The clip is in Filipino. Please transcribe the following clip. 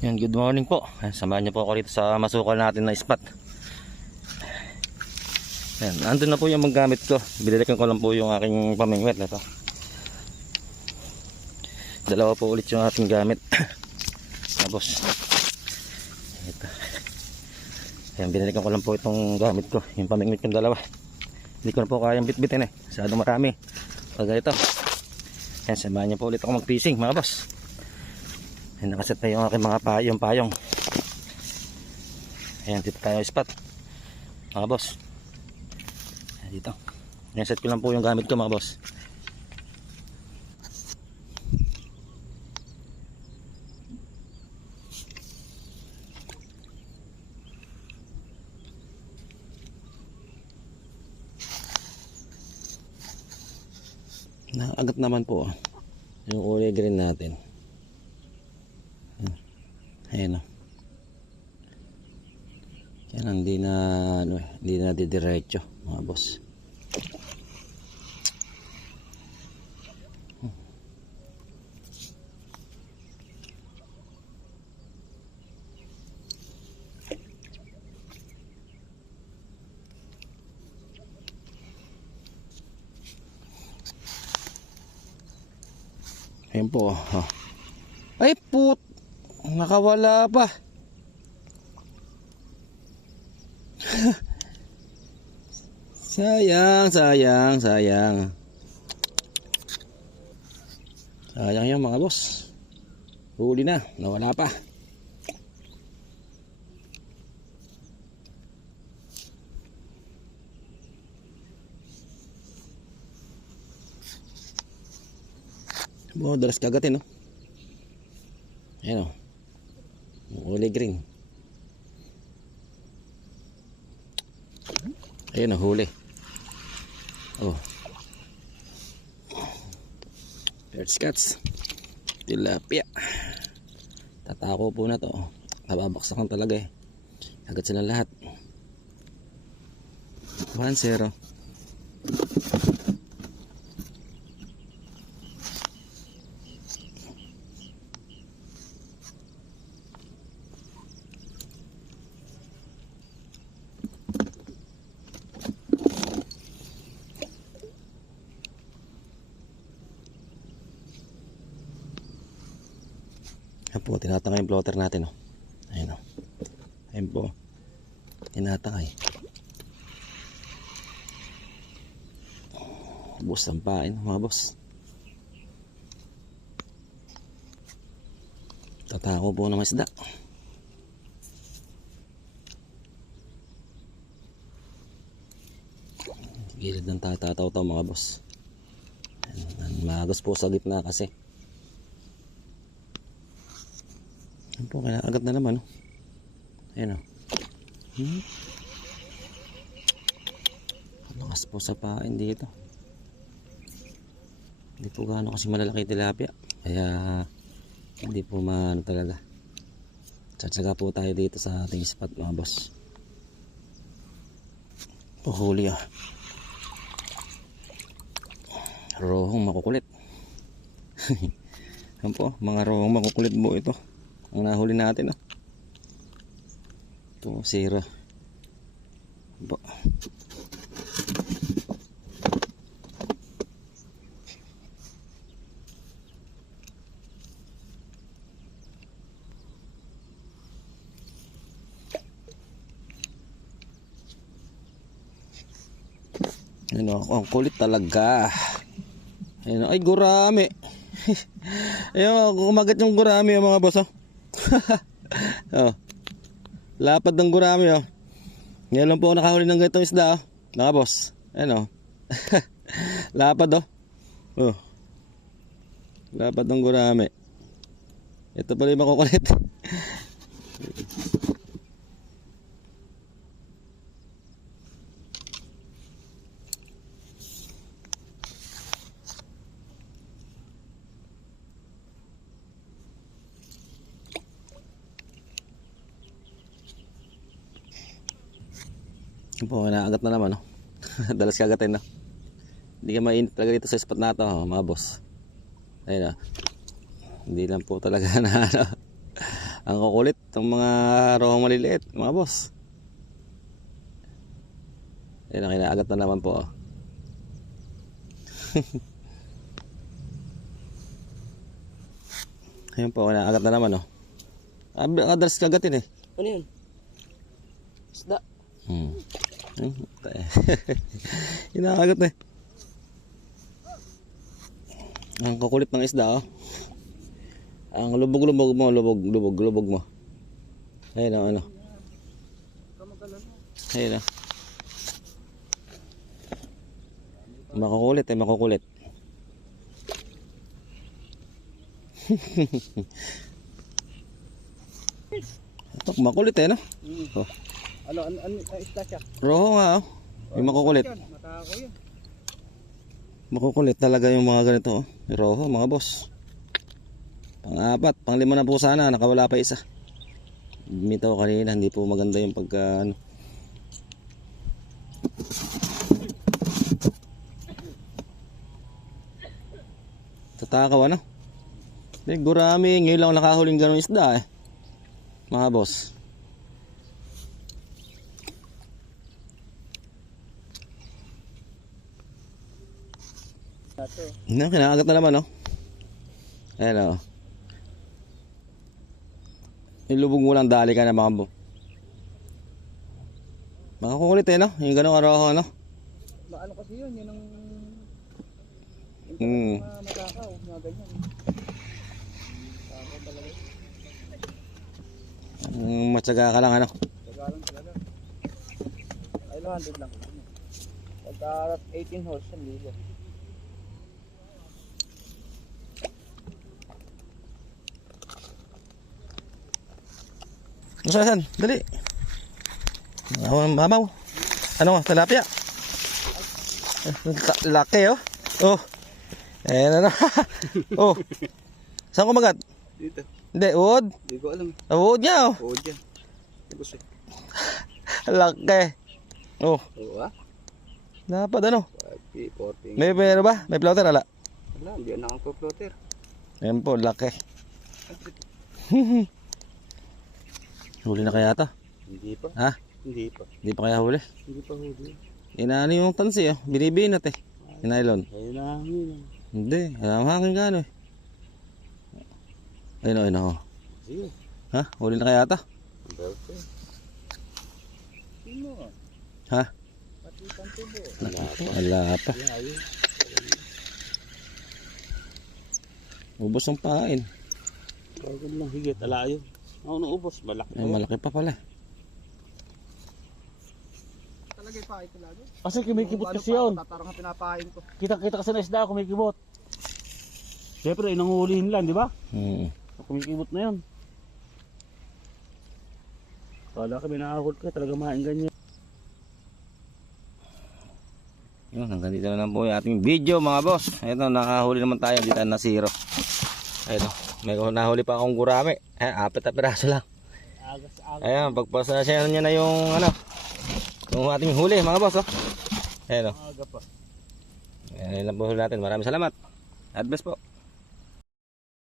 Yan, good morning po. Samahan niyo po ako rito sa masukal natin na spot. Yan, andun na po yung manggamit ko. Binilikan ko lang po yung aking pamingwet. Ito. Dalawa po ulit yung ating gamit. Tapos ito. Yan, binilikan ko lang po itong gamit ko. Yung pamingwet kong dalawa. Hindi ko na po kayang bitbitin eh. Masyadong marami. Pag ito. Yan, samahan niyo po ulit ako mag-fishing mga boss. Ayan, nakaset na yung aking mga payong. Ayan, dito tayo spot mga boss. Ayan, dito. Ayan, set ko lang po yung gamit ko mga boss. Nakagat naman po yung kulay green natin. Ayan o. Yan, hindi na didiretso mga boss. Ayan po. Ay put, nakawala pa. Sayang. Sayang yan mga boss. Huli na, nawala pa. Dalas kagatin no. Ayan o. Kulay green. Ayan o, huli. Oh. Perch cats. Tilapia. Tatako po na to. Nababaksakan talaga eh. Agad sila lahat. 1-0. Ayan po, tinatangay yung floater natin oh. Ayan oh. Ayan po, tinatangay. Bus sampain mga boss. Tatako po ng isda. Gilid ng tatataw-taw mga boss. Magas po sa gitna kasi. Ayan po, kinakagat na naman oh. Ayan oh. Lakas po sa pain dito. Hindi po gaano kasi malalaki tilapia. Kaya hindi po maano talaga. Tsatsaga po tayo dito sa ating spot mga boss. Huli ah. Rohong makukulit. Ayan po, mga rohong makukulit po ito. Ang nahuli natin oh. Ito, 0. Bo. Ano, ang kulit talaga. Ayun, ay gurami. Ayun, kumagat yung gurami mga boss oh. Oh. Lapad ng gurami oh. Ngayon lang po ako nakahuli ng ganitong isda oh. Mga boss. Ayun oh. Lapad oh. Oh. Lapad ng gurami. Ito pala yung makukulit. Po, naagat na naman no. Dalas kagatin no. Hindi ka mainit talaga dito sa spot na to mga boss. Ayun no. Hindi lang po talaga na ano. Ang kukulit ng mga rohong maliliit, mga boss. Ayun, kinaagat na naman po. Ayun po, kinaagat na naman. Kadalas kagatin eh. Ano yun? Isda. Kinakagat eh. Ang kukulit ng isda. Ang lubog-lubog mo, lubog mo. Ayun o, ano. Ayun o. Makukulit eh, makukulit. Ito, makulit eh, no? Oh. Ano isda siya? Roho nga, oh. Yung makukulit. Matako yun. Makukulit talaga yung mga ganito, oh. Roho, mga boss. Pang-apat, pang-lima na po sana, nakawala pa isa. Bumitaw kanina, hindi po maganda yung pagka ano. Tatakaw ano? Gurami, ngayon lang nakahuling ganong isda eh. Mga boss. Kinakagat na naman, no? Ayan, oh. Ilubog mo lang, dali ka na mga bo. Makakukulit eh, no? Yung ganong araw, no? Ano kasi yun, yun ang... Matakaw, mga ganyan. Matakaw talaga. Matyaga ka lang, ano? Matyaga lang talaga. Ay, 100 lang. Pagka 18 horse, 1,000. Saan? Dali. Mamaw. Ano nga? Tilapia. Laki, oh. Oh. Ayan na. Oh. Saan kumagat? Dito. Hindi, uod. Hindi ko alam. Uod niya, oh. Oo, dyan. Tapos eh. Laki. Oh. Oo ah. Dapat ano? 40. May pero ba? May floater, ala? Wala, hindi na ako floater. Ayan po, laki. Huli na kaya ito? Hindi pa. Ha? Hindi pa. Hindi pa kaya huli? Hindi pa huli. Inaano yung tansi, oh. Binibinat eh. Inailon. Ayun na hangin. Hindi, alam hangin ka ano eh. Ayun oh. Sige. Ha? Huli na kaya ito? Berte. Sino? Ha? Patipan tubo. Wala pa. Ubos ang pain. Bago lang higit. Alayo. Ako naubos. Malaki. Ay, malaki pa pala. Talagay pa ito lagi. Kasi kumikibot kasi yun. Parang pinapain ko. Kita-kita kasi na isda, kumikibot. Siyempre, nanguhulihin lang, di ba? Kumikibot na yun. Kala kami nakahul ka, talaga maing ganyan. Yun, hanggang dito na lang po yung ating video mga boss. Ito, nakahuli naman tayo dito na zero. Ayun, may nahuli pa akong gurami. Apat na piraso lang. Ayan, pagpasasyahan niya na yung ano, yung ating huli mga boss. Ayun, Aga pa. ayan lang po huli natin. Maraming salamat. God bless po.